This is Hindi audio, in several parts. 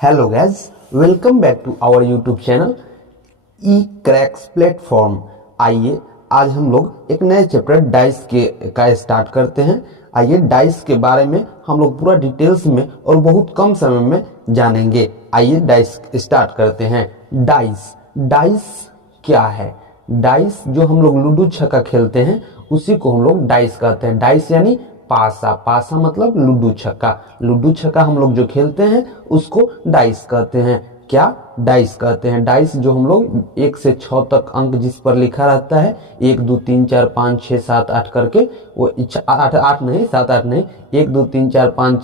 Hello guys, welcome back to our YouTube channel E cracks platform. आइए आज हम लोग एक नए चैप्टर डाइस का स्टार्ट करते हैं। आइए डाइस के बारे में हम लोग पूरा डिटेल्स में और बहुत कम समय में जानेंगे। आइए डाइस स्टार्ट करते हैं। डाइस डाइस क्या है? डाइस जो हम लोग लूडो छक्का खेलते हैं उसी को हम लोग डाइस कहते हैं। डाइस यानी पासा, पासा मतलब लूडो छक्का। लूडो छक्का हम लोग जो खेलते हैं उसको डाइस कहते हैं। क्या डाइस कहते हैं? डाइस जो हम लोग 1 से 6 तक अंक जिस पर लिखा रहता है, 1 2 3 4 5 6 7 8 करके, वो 8 नहीं 7 8 नहीं, 1 2 3 4 5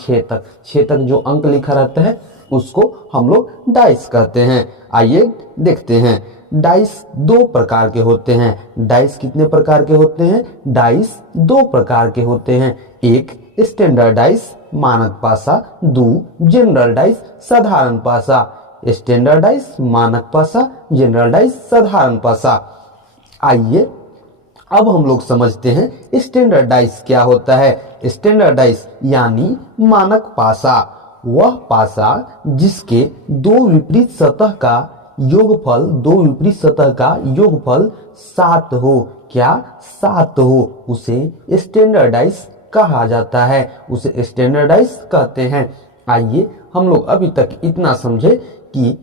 6 तक जो अंक लिखा रहता है उसको हम लोग डाइस कहते हैं। आइए देखते हैं। डाइस दो प्रकार के होते हैं। डाइस कितने प्रकार के होते हैं? डाइस दो प्रकार के होते हैं। एक स्टैंडर्ड डाइस मानक पासा, दो जनरल डाइस साधारण पासा। स्टैंडर्ड डाइस मानक पासा, जनरल डाइस साधारण पासा। आइए अब हम लोग समझते हैं स्टैंडर्ड डाइस क्या होता है। स्टैंडर्ड डाइस यानी मानक पासा वह पासा जिसके दो विपरीत सतह का योगफल 7 हो। क्या? 7 हो। उसे स्टैंडर्ड डाइस कहा जाता है, उसे स्टैंडर्ड डाइस कहते हैं। आइए हम लोग अभी तक इतना समझे कि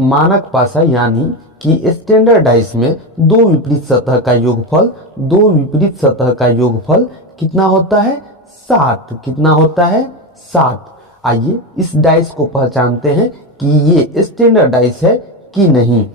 मानक पासा यानी कि स्टैंडर्ड डाइस में दो विपरीत सतह का योगफल कितना होता है? 7। कितना होता है? 7। आइए इस डाइस को पहचानते हैं कि ये स्टैंडर्ड डाइस है कि नहीं।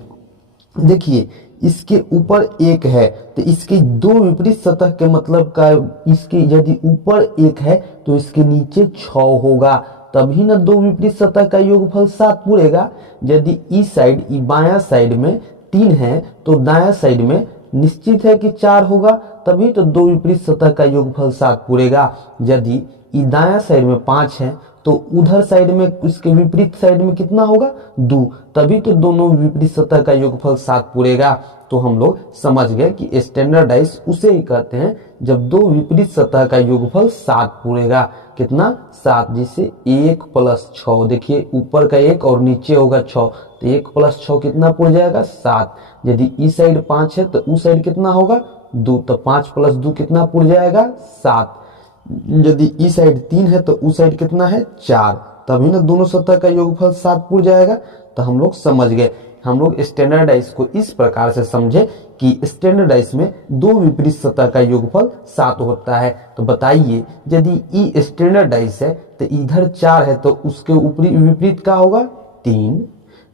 देखिए इसके ऊपर 1 है तो इसके दो विपरीत सतह के मतलब का, इसके यदि ऊपर 1 है तो इसके नीचे 6 होगा, तभी ना दो विपरीत सतह का योगफल 7 पूरेगा। यदि इस साइड बायां साइड में 3 है तो दायां साइड में निश्चित है कि 4 होगा, तभी तो दो विपरीत सतह का योगफल 7 पूरेगा। यदि दायां साइड में 5 है तो उधर साइड में इसके विपरीत साइड में कितना होगा? 2, तभी तो दोनों विपरीत सतह का योगफल 7 पूरेगा। तो हम लोग समझ गए कि स्टैंडर्ड डाइस उसे ही कहते हैं जब दो विपरीत सतह का योगफल 7 पूरेगा। कितना? 7। जिसे 1 + 6, देखिए ऊपर का 1 और नीचे होगा 6, तो 1 + 6 कितना पूर जाएगा? 7। यदि इस साइड 5 है तो उस साइड कितना होगा? 2, तो 5 + 2 कितना पूर जाएगा? 7। यदि इस साइड 3 है तो उस साइड कितना है? 4, तभी ना दोनों सतह का योगफल 7 पूर जाएगा। तो हम लोग समझ गए। हम लोग स्टैंडर्ड डाइस को इस प्रकार से समझे कि स्टैंडर्ड डाइस में दो विपरीत सतह का योगफल 7 होता है। तो बताइए यदि ई स्टैंडर्ड डाइस है तो इधर 4 है तो उसके ऊपरी विपरीत क्या होगा? 3।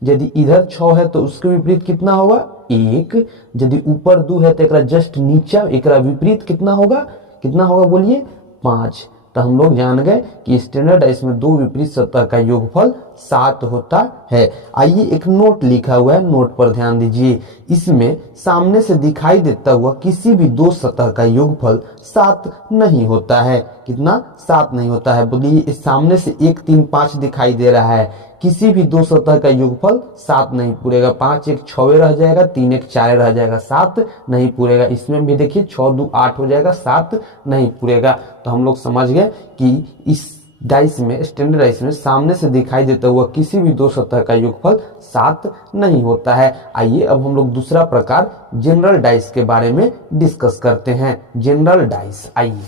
यदि इधर 6 है तो उसके विपरीत कितना होगा? 1। यदि ऊपर 2 है तो एकरा जस्ट नीचे एकरा विपरीत कितना होगा? कितना होगा बोलिए? 5। तो हम लोग जान गए कि स्टैंडर्ड डाइस में दो विपरीत सतह का योगफल 7 होता है। आइए एक नोट लिखा हुआ है, नोट पर ध्यान दीजिए। इसमें सामने से दिखाई देता हुआ किसी भी दो सतह का योगफल 7 नहीं होता है। कितना? 7 नहीं होता है। बोलिए इस सामने से 1 3 5 दिखाई दे रहा है, किसी भी दो सतह का योगफल 7 नहीं पूरेगा। 5 1 6 रह जाएगा, 3 1 4 रह जाएगा, 7 नहीं पूरेगा। इसमें भी देखिए 6 2 8 हो जाएगा, 7 नहीं पूरेगा। तो हम लोग समझ गए कि इस डाइस में, स्टैंडर्ड डाइस में सामने से दिखाई देता हुआ किसी भी दो सतह का योगफल 7 नहीं होता है। आइए अब हम लोग दूसरा प्रकार जनरल डाइस के बारे में डिस्कस करते हैं। जनरल डाइस, आइए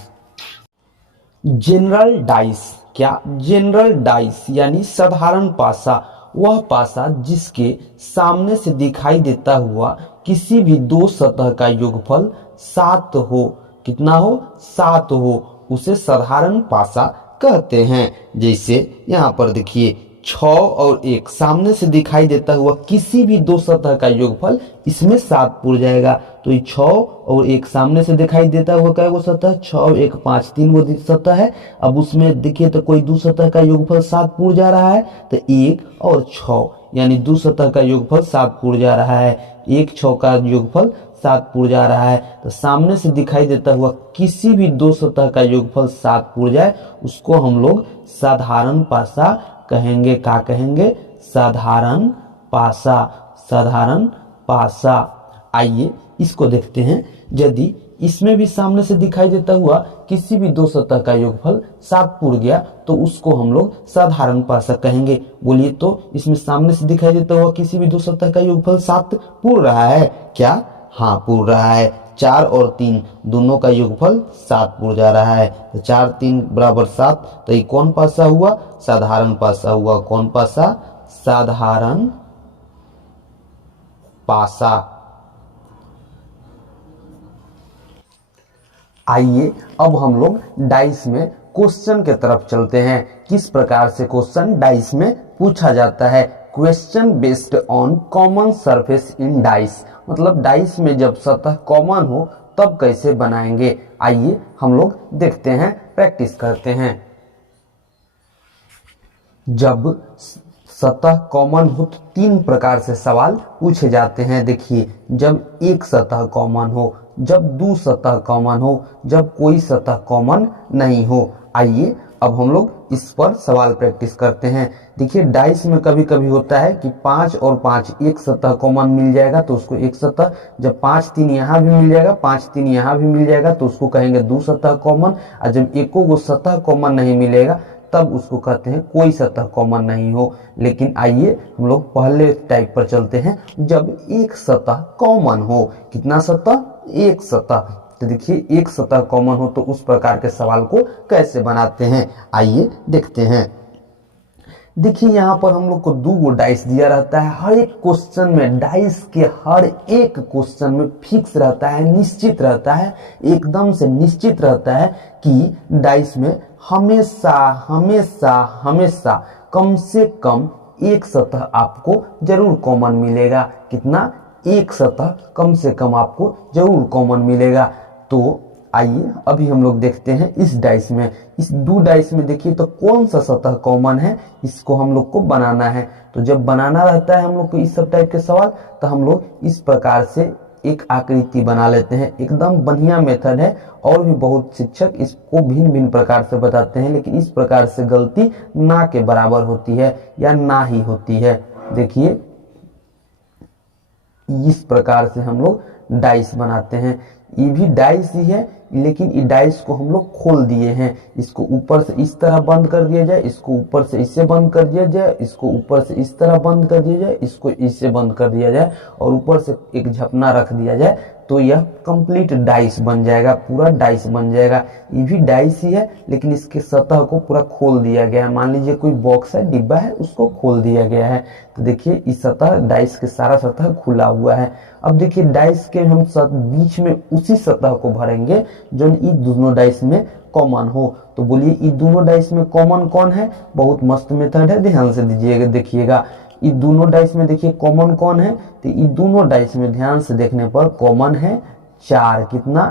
जनरल डाइस क्या? जनरल डाइस यानी साधारण पासा वह पासा जिसके सामने से दिखाई देता हुआ किसी भी दो सतह का योगफल 7 हो। कितना हो? 7 हो। उसे साधारण पासा कहते हैं। जैसे यहाँ पर देखिए 6 और 1 सामने से दिखाई देता हुआ किसी भी दो सतह का योगफल इसमें 7 पूर जाएगा। तो ये 6 और 1 सामने से दिखाई देता हुआ क्या वो सतह? 6 और 1 5, 3 वो सतह है। अब उसमें देखिए तो कोई दो सतह का योगफल 7 पूर जा रहा है, तो 1 और 6 यानी दो सतह का योगफल 7 पूर जा रहा है। 1 6 का योगफल 7 पूर जा रहा है। तो सामने से दिखाई देता हुआ किसी भी दो सतह का योगफल 7 पूर जाए उसको हम लोग साधारण पासा कहेंगे। क्या कहेंगे? साधारण पासा। साधारण पासा। आइए इसको देखते हैं। यदि इसमें भी सामने से दिखाई देता हुआ किसी भी दो सतह का योगफल 7 पूर्ण गया तो उसको हम लोग साधारण पासा कहेंगे। बोलिए तो इसमें सामने से दिखाई देता हुआ किसी भी दो सतह का योगफल 7 पूर्ण रहा है क्या? हाँ, पूर्ण रहा है। 4 और 3 दोनों का योगफल 7 पूर्ण जा रहा है। तो 4 3 बराबर 7, तो ये कौन पासा हुआ? साधारण पासा हुआ। कौन पासा? साधारण पासा। आइए अब हम लोग डाइस में क्वेश्चन के तरफ चलते हैं। किस प्रकार से क्वेश्चन डाइस में पूछा जाता है? Question based on common surface in dice, मतलब डाइस में जब सतह कॉमन हो तब कैसे बनाएंगे। आइए हम लोग देखते हैं, प्रैक्टिस करते हैं। जब सतह कॉमन हो तो 3 प्रकार से सवाल पूछे जाते हैं। देखिए, जब एक सतह कॉमन हो, जब दो सतह कॉमन हो, जब कोई सतह कॉमन नहीं हो। आइए अब हम लोग इस पर सवाल प्रैक्टिस करते हैं। देखिए, डाइस में कभी कभी होता है कि 5 और 5 एक सतह कॉमन मिल जाएगा तो उसको एक सतह, जब 5 3 यहाँ भी मिल जाएगा, 5 3 यहाँ भी मिल जाएगा तो उसको कहेंगे दो सतह कॉमन। और जब एको को सतह कॉमन नहीं मिलेगा तब उसको कहते हैं कोई सतह कॉमन नहीं हो। लेकिन आइए हम लोग पहले टाइप पर चलते हैं, जब एक सतह कॉमन हो। कितना सतह? एक सतह। तो देखिए, एक सतह कॉमन हो तो उस प्रकार के सवाल को कैसे बनाते हैं, आइए देखते हैं। देखिए, यहाँ पर हम लोग को 2 डाइस दिया रहता है। हर एक क्वेश्चन में डाइस के हर एक क्वेश्चन में फिक्स रहता है, निश्चित रहता है, एकदम से निश्चित रहता है कि डाइस में हमेशा हमेशा हमेशा कम से कम एक सतह आपको जरूर कॉमन मिलेगा। कितना? एक सतह कम से कम आपको जरूर कॉमन मिलेगा। तो आइए अभी हम लोग देखते हैं इस डाइस में, इस 2 डाइस में देखिए तो कौन सा सतह कॉमन है, इसको हम लोग को बनाना है। तो जब बनाना रहता है हम लोग को इस सब टाइप के सवाल, तो हम लोग इस प्रकार से एक आकृति बना लेते हैं। एकदम बढ़िया मेथड है, और भी बहुत शिक्षक इसको भिन्न भिन्न प्रकार से बताते हैं, लेकिन इस प्रकार से गलती ना के बराबर होती है या ना ही होती है। देखिए, इस प्रकार से हम लोग डाइस बनाते हैं। ये भी डाइस ही है, लेकिन ये डाइस को हम लोग खोल दिए हैं। इसको ऊपर से इस तरह बंद कर दिया जाए, इसको ऊपर से इससे बंद कर दिया जाए, इसको ऊपर से इस तरह बंद कर दिया जाए, इसको इससे बंद कर दिया जाए और ऊपर से एक झपना रख दिया जाए, तो यह कंप्लीट डाइस बन जाएगा, पूरा डाइस बन जाएगा। ये भी डाइस ही है, लेकिन इसके सतह को पूरा खोल दिया गया है। मान लीजिए कोई बॉक्स है, डिब्बा है, उसको खोल दिया गया है। तो देखिए, इस सतह डाइस के सारा सतह खुला हुआ है। अब देखिए, डाइस के हम बीच में उसी सतह को भरेंगे जो इन दोनों डाइस में कॉमन हो। तो बोलिए, ये दोनों डाइस में कॉमन कौन है? बहुत मस्त मेथड है, ध्यान से दीजिएगा, देखिएगा। ये दोनों डाइस में देखिए कॉमन कौन है, तो ये दोनों डाइस में ध्यान से देखने पर कॉमन है 4। कितना?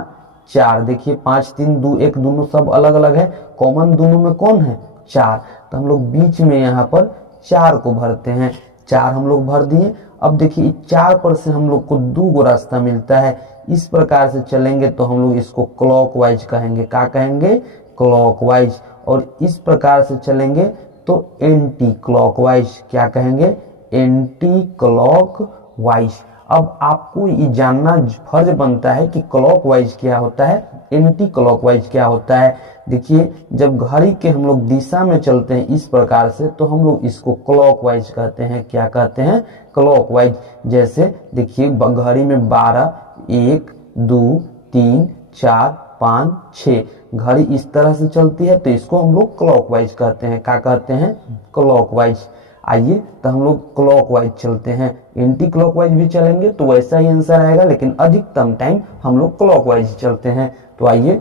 4। देखिए, 5 3 2 1 दोनों सब अलग अलग है, कॉमन दोनों में कौन है? 4। तो हम लोग बीच में यहाँ पर 4 को भरते हैं। 4 हम लोग भर दिए। अब देखिए, 4 पर से हम लोग को 2 रास्ता मिलता है। इस प्रकार से चलेंगे तो हम लोग इसको क्लॉकवाइज कहेंगे। क्या कहेंगे? क्लॉकवाइज। और इस प्रकार से चलेंगे तो एंटी क्लॉकवाइज। क्या कहेंगे? Anti clockwise. अब आपको ये जानना फर्ज बनता है कि क्लॉकवाइज क्या होता है, एंटी क्लॉकवाइज क्या होता है। देखिए, जब घड़ी के हम लोग दिशा में चलते हैं इस प्रकार से, तो हम लोग इसको क्लॉकवाइज कहते हैं। क्या कहते हैं? क्लॉकवाइज। जैसे देखिए, घड़ी में 12 1 2 3 4 5 6 घड़ी इस तरह से चलती है, तो इसको हम लोग क्लॉकवाइज कहते हैं। क्या कहते हैं? क्लॉकवाइज। आइए तो हम लोग क्लॉकवाइज चलते हैं। एंटी क्लॉकवाइज भी चलेंगे तो वैसा ही आंसर आएगा, लेकिन अधिकतम टाइम हम लोग क्लॉकवाइज चलते हैं। तो आइए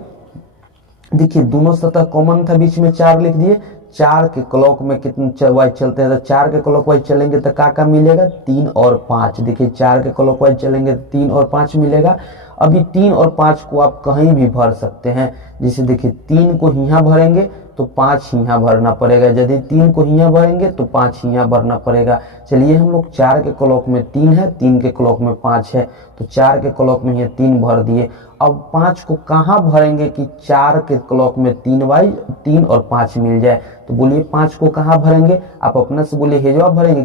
देखिए, दोनों सतह कॉमन था, बीच में 4 लिख दिए। 4 के क्लॉक में कितने वाइज चलते हैं, तो 4 के क्लॉकवाइज चलेंगे तो क्या मिलेगा? 3 और 5। देखिए, 4 के क्लॉकवाइज चलेंगे तो 3 और 5 मिलेगा। अभी 3 और 5 को आप कहीं भी भर सकते हैं। जैसे देखिए, 3 को यहाँ भरेंगे तो 5 यहाँ भरना पड़ेगा, यदि 3 को यहाँ भरेंगे तो 5 यहाँ भरना पड़ेगा। चलिए, हम लोग 4 के क्लॉक में 3 है, 3 के क्लॉक में 5 है, तो 4 के क्लॉक में ये 3 भर दिए। अब 5 को कहाँ भरेंगे कि 4 के क्लॉक में 3 और 5 मिल जाए। तो बोलिए, 5 को कहाँ भरेंगे? आप अपने से बोलिए, हेजवा भरेंगे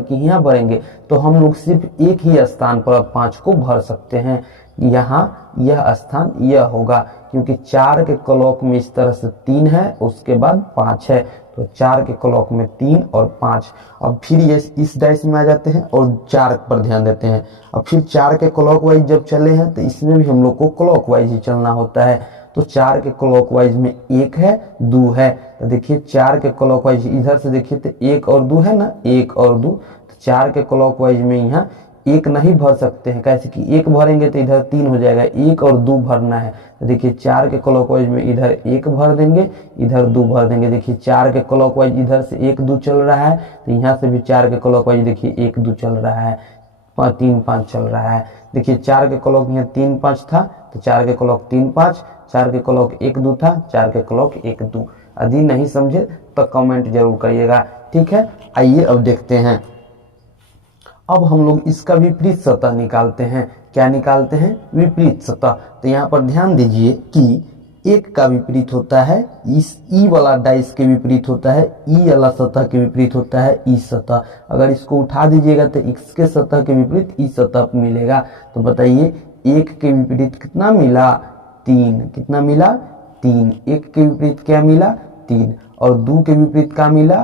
कि यहाँ भरेंगे। तो हम लोग सिर्फ एक ही स्थान पर 5 को भर सकते हैं। यहाँ यह स्थान यह होगा, क्योंकि 4 के क्लॉक में इस तरह से 3 है, उसके बाद 5 है, तो 4 के क्लॉक में 3 और 5। अब फिर ये इस डाइस में आ जाते हैं और 4 पर ध्यान देते हैं। अब फिर 4 के क्लॉक वाइज जब चले हैं तो इसमें भी हम लोग को क्लॉक वाइज ही चलना होता है। तो 4 के क्लॉक वाइज में 1 है 2 है, तो देखिए 4 के क्लॉक वाइज इधर से देखिए तो 1 और 2 है ना, 1 और 2, तो 4 के क्लॉक वाइज में यहाँ 1 नहीं भर सकते हैं, कैसे कि 1 भरेंगे तो इधर 3 हो जाएगा, 1 और 2 भरना है। तो देखिए 4 के क्लॉकवाइज में इधर 1 भर देंगे, इधर 2 भर देंगे। देखिए 4 के क्लॉकवाइज इधर से 1 2 चल रहा है, तो यहाँ से भी 4 के क्लॉकवाइज देखिए 1 2 चल रहा है, 3 5 चल रहा है। देखिए 4 के क्लॉक यहाँ 3 5 था, तो 4 के क्लॉक 3 5, 4 के क्लॉक 1 2 था, 4 के क्लॉक 1 2। यदि नहीं समझे तो कमेंट जरूर करिएगा, ठीक है। आइए अब देखते हैं, अब हम लोग इसका विपरीत सतह निकालते हैं। क्या निकालते हैं? विपरीत सतह। तो यहाँ पर ध्यान दीजिए कि एक का विपरीत होता है इस ई वाला डाइस के विपरीत होता है, ई वाला सतह के विपरीत होता है ई सतह। अगर इसको उठा दीजिएगा तो इसके सतह के विपरीत ई सतह मिलेगा। तो बताइए 1 के विपरीत कितना मिला? 3। कितना मिला? 3। 1 के विपरीत क्या मिला? 3। और 2 के विपरीत क्या मिला?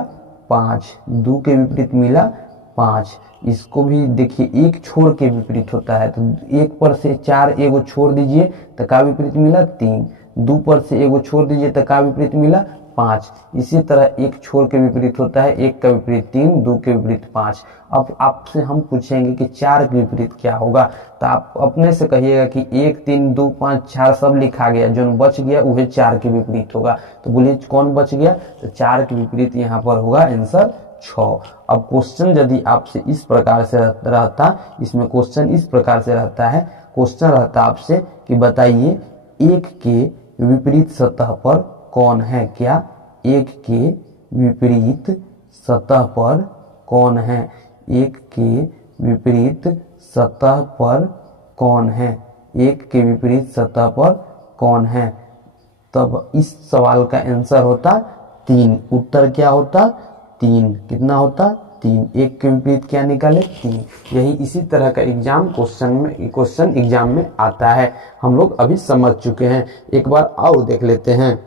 5। 2 के विपरीत मिला 5। इसको भी देखिए 1 छोड़ के विपरीत होता है, तो 1 पर से 4 एगो छोड़ दीजिए तो का विपरीत मिला? 3। 2 पर से एगो छोड़ दीजिए तो का विपरीत मिला? 5। इसी तरह 1 छोड़ के विपरीत होता है, 1 का विपरीत 3, 2 के विपरीत 5। अब आपसे हम पूछेंगे कि 4 के विपरीत क्या होगा, तो आप अपने से कहिएगा कि 1 3 2 5 4 सब लिखा गया, जो बच गया वह 4 के विपरीत होगा। तो बोलिए कौन बच गया? तो 4 के विपरीत यहाँ पर होगा आंसर 6। अब क्वेश्चन यदि आपसे इस प्रकार से रहता, इसमें क्वेश्चन इस प्रकार से रहता है, क्वेश्चन रहता आपसे कि बताइए 1 के विपरीत सतह पर कौन है? क्या 1 के विपरीत सतह पर कौन है? 1 के विपरीत सतह पर कौन है? 1 के विपरीत सतह पर कौन है? तब इस सवाल का आंसर होता 3। उत्तर क्या होता? 3। कितना होता? 3। 1 के विपरीत क्या निकाले? 3। यही इसी तरह का क्वेश्चन एग्जाम में आता है, हम लोग अभी समझ चुके हैं। एक बार और देख लेते हैं।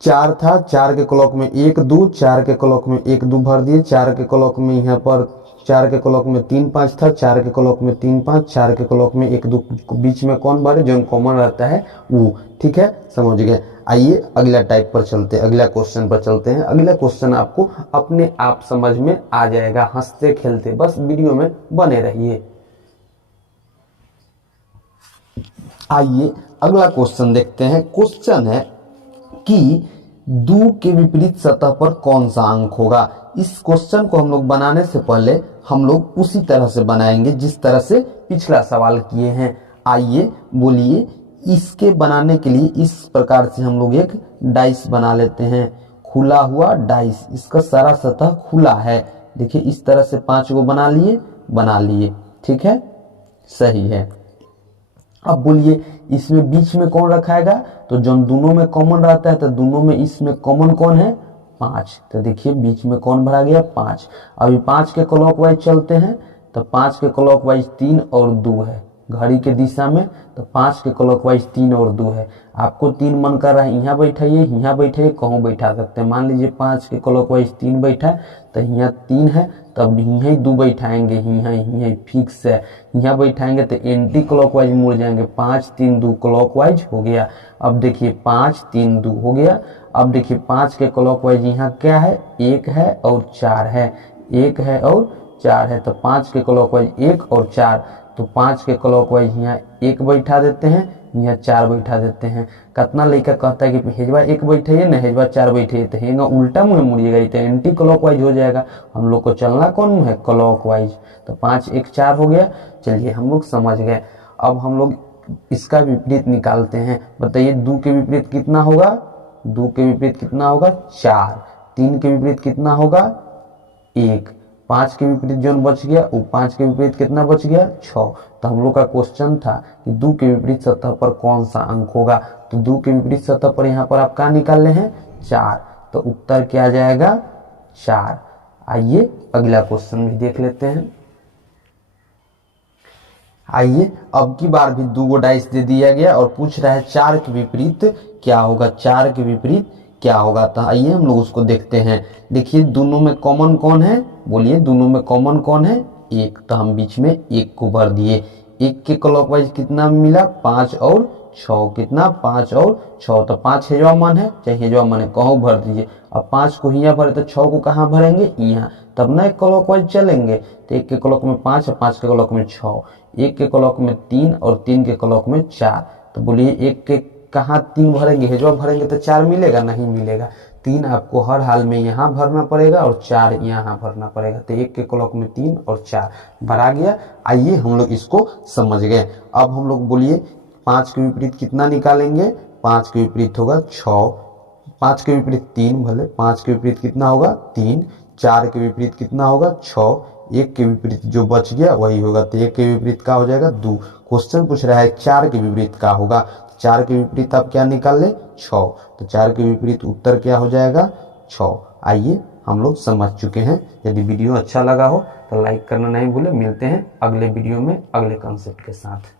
4 था, 4 के क्लॉक में 1 2, 4 के क्लॉक में 1 2 भर दिए, 4 के क्लॉक में यहाँ पर 4 के क्लॉक में 3 5 था, 4 के क्लॉक में 3 5, 4 के क्लॉक में 1 2, बीच में कौन भरे? जो कॉमन रहता है वो, ठीक है, समझ गए। आइए अगला टाइप पर चलते हैं, अगला क्वेश्चन पर चलते हैं। अगला क्वेश्चन आपको अपने आप समझ में आ जाएगा, हंसते खेलते, बस वीडियो में बने रहिए। आइए अगला क्वेश्चन देखते हैं। क्वेश्चन है कि 2 के विपरीत सतह पर कौन सा अंक होगा। इस क्वेश्चन को हम लोग बनाने से पहले हम लोग उसी तरह से बनाएंगे जिस तरह से पिछला सवाल किए हैं। आइए बोलिए, इसके बनाने के लिए इस प्रकार से हम लोग एक डाइस बना लेते हैं, खुला हुआ डाइस। इसका सारा सतह खुला है, देखिए इस तरह से 5 को बना लिए, ठीक है, सही है। अब बोलिए इसमें बीच में कौन रखाएगा? तो जो दोनों में कॉमन रहता है, तो दोनों में इसमें कॉमन कौन है? 5। तो देखिए बीच में कौन भरा गया? 5। अभी 5 के क्लॉकवाइज चलते हैं, तो 5 के क्लॉकवाइज 3 और 2 है घड़ी के दिशा में, तो 5 के क्लॉकवाइज 3 और 2 है। आपको 3 मन कर रहा है, यहाँ बैठाइए, यहाँ बैठाइए, कहूँ बैठा सकते हैं। मान लीजिए 5 के क्लॉकवाइज 3 बैठा है, तो यहाँ 3 है, तब यहीं 2 बैठाएंगे, यहीं फिक्स है। यहाँ बैठाएंगे तो एंटी क्लॉकवाइज मुड़ जाएंगे, 5 3 2 क्लॉकवाइज हो गया। अब देखिए 5 3 2 हो गया। अब देखिए 5 के क्लॉकवाइज यहाँ क्या है? 1 है और 4 है, 1 है और 4 है, तो 5 के क्लॉकवाइज 1 और 4, तो 5 के क्लॉकवाइज यहाँ 1 बैठा देते हैं, यहाँ 4 बैठा देते हैं। कितना लड़का कहता है कि हेजवा 1 बैठे न हेजवा 4 बैठे, तो हेगा उल्टा मुँह मुड़िएगा, तो एंटी क्लॉकवाइज हो जाएगा। हम लोग को चलना कौन है? क्लॉकवाइज। तो 5 1 4 हो गया। चलिए हम लोग समझ गए। अब हम लोग इसका विपरीत निकालते हैं। बताइए 2 के विपरीत कितना होगा? 2 के विपरीत कितना होगा? 4। 3 के विपरीत कितना होगा? 1। 5 के विपरीत जो बच गया वो 5 के विपरीत कितना बच गया? 6। तो हम लोग का क्वेश्चन था कि 2 के विपरीत सतह पर कौन सा अंक होगा। तो 2 के विपरीत सतह पर यहाँ पर आप क्या निकाल रहे हैं? 4। तो उत्तर क्या आ जाएगा? 4। आइए अगला क्वेश्चन भी देख लेते हैं। आइए अब की बार भी दो गो डाइस दे दिया गया और पूछ रहा है 4 के विपरीत क्या होगा, 4 के विपरीत क्या होगा। तो आइए हम लोग उसको देखते हैं। देखिए दोनों में कॉमन कौन है, बोलिए दोनों में कॉमन कौन है, एक। तो हम बीच में एक को भर दिए। एक के क्लॉकवाइज कितना मिला, 5 और 6, कितना 5 और 6। तो 5 हेजवा मन है, चाहे हेजवा मन है कहूँ भर दीजिए। अब 5 को यहाँ भरे तो 6 को कहाँ भरेंगे, यहाँ, तब ना एक क्लॉकवाइज चलेंगे। तो एक के क्लॉक में 5 और 5 के क्लॉक में 6, एक के क्लॉक में 3 और 3 के क्लॉक में 4। तो बोलिए एक के कहाँ 3 भरेंगे, हेजवा भरेंगे तो 4 मिलेगा, नहीं मिलेगा। 3 आपको हर हाल में यहाँ भरना पड़ेगा और 4 यहाँ भरना पड़ेगा। तो एक के क्लॉक में 3 और 4 भरा गया। आइए हम लोग इसको समझ गए। अब हम लोग बोलिए 5 के विपरीत कितना निकालेंगे, 5 के विपरीत होगा 6, 5 के विपरीत 3, भले 5 के विपरीत कितना होगा 3, 4 के विपरीत कितना होगा 6, एक के विपरीत जो बच गया वही होगा। तो एक के विपरीत का हो जाएगा 2। क्वेश्चन पूछ रहा है 4 के विपरीत का होगा, 4 के विपरीत आप क्या निकाल ले, 6। तो 4 के विपरीत उत्तर क्या हो जाएगा, 6। आइए हम लोग समझ चुके हैं। यदि वीडियो अच्छा लगा हो तो लाइक करना नहीं भूले। मिलते हैं अगले वीडियो में अगले कॉन्सेप्ट के साथ।